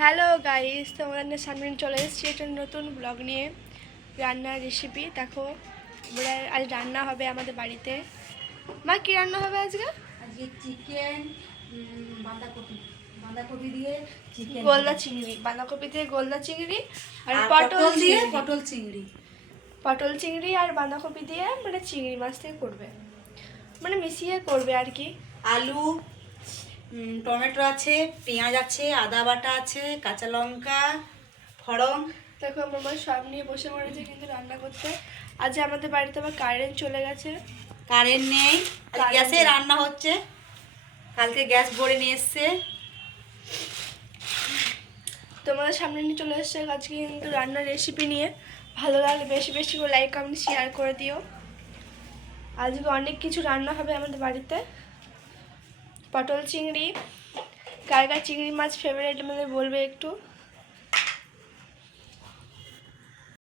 Hello guys তোমাদের সামনে চলে এসেছি একটা নতুন ব্লগ নিয়ে। রান্নার রেসিপি দেখো। আমরা আজ রান্না হবে আমাদের বাড়িতে। মা কী রান্না হবে আজকে? আজকে চিকেন বাঁধাকপি। বাঁধাকপি দিয়ে চিকেন গোলদা চিংড়ি। বাঁধাকপি দিয়ে গোলদা চিংড়ি আর পটল দিয়ে পটল চিংড়ি। পটল চিংড়ি আর বাঁধাকপি দিয়ে মানে চিংড়ি মাছ থেকে করবে। মানে মিশিয়ে করবে আর কি। আলু টমেটো আছে পেঁয়াজ আছে আদা বাটা আছে কাঁচা লঙ্কা ফড়ং। দেখো আমার মা সব নিয়ে বসে পড়েছে কিন্তু রান্না করতে আজ আমাদের বাড়িতে আবার কারেন্ট চলে গেছে। কারেন্ট নেই। গ্যাসে রান্না হচ্ছে। কালকে গ্যাস ভরে নিয়ে এসছে। তোমাদের সামনে নিয়ে চলে এসছে আজকে কিন্তু রান্নার রেসিপি নিয়ে। ভালো লাগলে বেশি বেশি করে লাইক কমেন্ট শেয়ার করে দিও। আজকে অনেক কিছু রান্না হবে আমাদের বাড়িতে। পটল চিংড়ি কার কার চিংড়ি মাছ ফেভারিট আমাদের বলবে একটু?